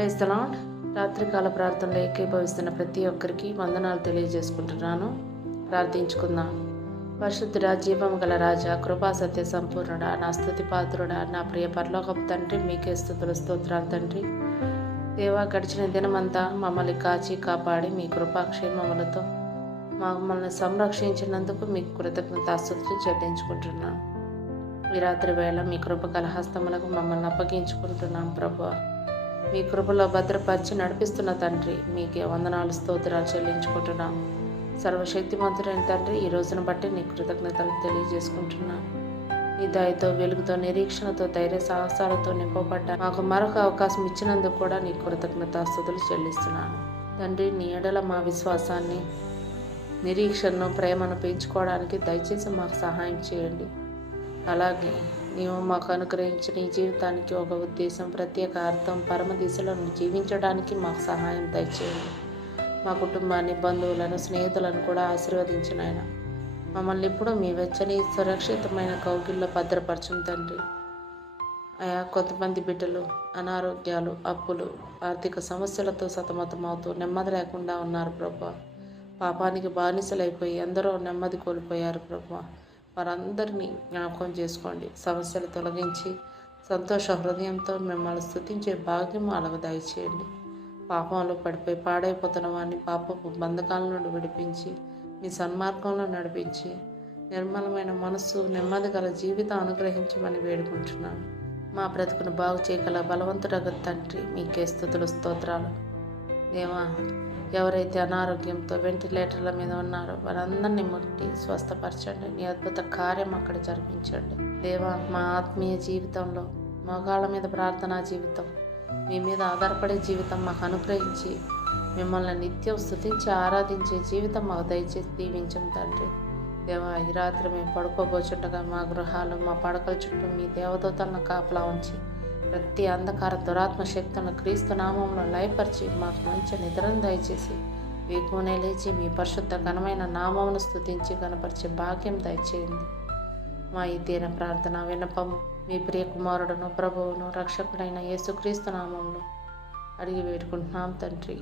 Praise the lord. రాత్రికాల ప్రార్థనలో ఏకీభవిస్తున్న ప్రతి ఒక్కరికి వందనాలు తెలియజేసుకుంటున్నాను. ప్రార్థించుకుందాం. పరిశుద్ధుడా, జీవం గల రాజా, కృపా సత్య సంపూర్ణుడా, నా స్తుతి పాత్రుడా, నా ప్రియ పరలోకపు తండ్రి, మీకే స్తుతులు స్తోత్రాలు తండ్రి. దేవా, గడిచిన దినమంతా మమ్మల్ని కాచి కాపాడి మీ కృపాక్షేమములతో మమ్మల్ని సంరక్షించినందుకు మీకు కృతజ్ఞతాస్తుతులు చెల్లించుకుంటున్నాను. ఈ రాత్రి వేళ మీ కృప గల హస్తములకు మమ్మల్ని అప్పగించుకుంటున్నాం ప్రభువా. మీ కృపలో భద్రపరిచి నడిపిస్తున్న తండ్రి, మీకే వందనాలు స్తోత్రాలు చెల్లించుకుంటున్నాం. సర్వశక్తిమంతుడైన తండ్రి, ఈ రోజును బట్టి నీ కృతజ్ఞతలు తెలియజేసుకుంటున్నాను. నీ దయతో, వెలుగుతో, నిరీక్షణతో, ధైర్య సాహసాలతో నింపబడ్డ మాకు మరొక అవకాశం ఇచ్చినందుకు కూడా నీ కృతజ్ఞతాస్తుతులు చెల్లిస్తున్నాను. తండ్రి, నీ ఎడల మా విశ్వాసాన్ని, నిరీక్షణను, ప్రేమను పెంచుకోవడానికి దయచేసి మాకు సహాయం చేయండి. అలాగే నీవు మాకు అనుగ్రహించిన ఈ జీవితానికి ఒక ఉద్దేశం, ప్రత్యేక అర్థం, పరమ దిశలో జీవించడానికి మాకు సహాయం దయచేయండి. మా కుటుంబాన్ని, బంధువులను, స్నేహితులను కూడా ఆశీర్వదించిన ఆయన మమ్మల్ని ఇప్పుడు మీ వెచ్చని సురక్షితమైన కౌగిల్లో భద్రపరచును తండ్రి. ఆయా కొంతమంది బిడ్డలు అనారోగ్యాలు, అప్పులు, ఆర్థిక సమస్యలతో సతమతమవుతూ నెమ్మది లేకుండా ఉన్నారు ప్రభువా. పాపానికి బానిసలైపోయి ఎందరో నెమ్మది కోల్పోయారు ప్రభువా. వారందరినీ జ్ఞాపకం చేసుకోండి. సమస్యలు తొలగించి సంతోష హృదయంతో మిమ్మల్ని స్తుతించే భాగ్యం అలాగ దయచేయండి. పాపంలో పడిపోయి పాడైపోతున్న వారిని పాపపు బంధకాల నుండి విడిపించి మీ సన్మార్గంలో నడిపించి నిర్మలమైన మనస్సు, నెమ్మది గల జీవితం అనుగ్రహించమని వేడుకుంటున్నాను. మా బ్రతుకును బాగు చేయగల బలవంతుడగ తండ్రి, మీకే స్తుతులు స్తోత్రాలు. దేవా, ఎవరైతే అనారోగ్యంతో వెంటిలేటర్ల మీద ఉన్నారో వారందరినీ ముట్టి స్వస్థపరచండి. నీ అద్భుత కార్యం అక్కడ జరిపించండి. దేవా, మా ఆత్మీయ జీవితంలో మోకాళ్ళ మీద ప్రార్థనా జీవితం, మీ మీద ఆధారపడే జీవితం మాకు అనుగ్రహించి మిమ్మల్ని నిత్యం స్తుతించి ఆరాధించే జీవితం మాకు దయచేసి దీవించండి తండ్రి. దేవా, ఈ రాత్రి మేము పడుకోబోచుండగా మా గృహాలు, మా పడకల చుట్టూ మీ దేవదూతలను కాపలా ఉంచి ప్రతి అంధకార దురాత్మ శక్తులను క్రీస్తు నామంలో లయపరిచి మాకు మంచి నిద్రను దయచేసి వేకునే లేచి మీ పరిశుద్ధ ఘనమైన నామమును స్తుతించి కనపరిచే భాగ్యం దయచేయండి. మా ఈ దీన ప్రార్థన విన్నపము మీ ప్రియ కుమారుడును ప్రభువును రక్షకుడైన యేసుక్రీస్తు నామంలో అడిగి వేడుకుంటున్నాం తండ్రి.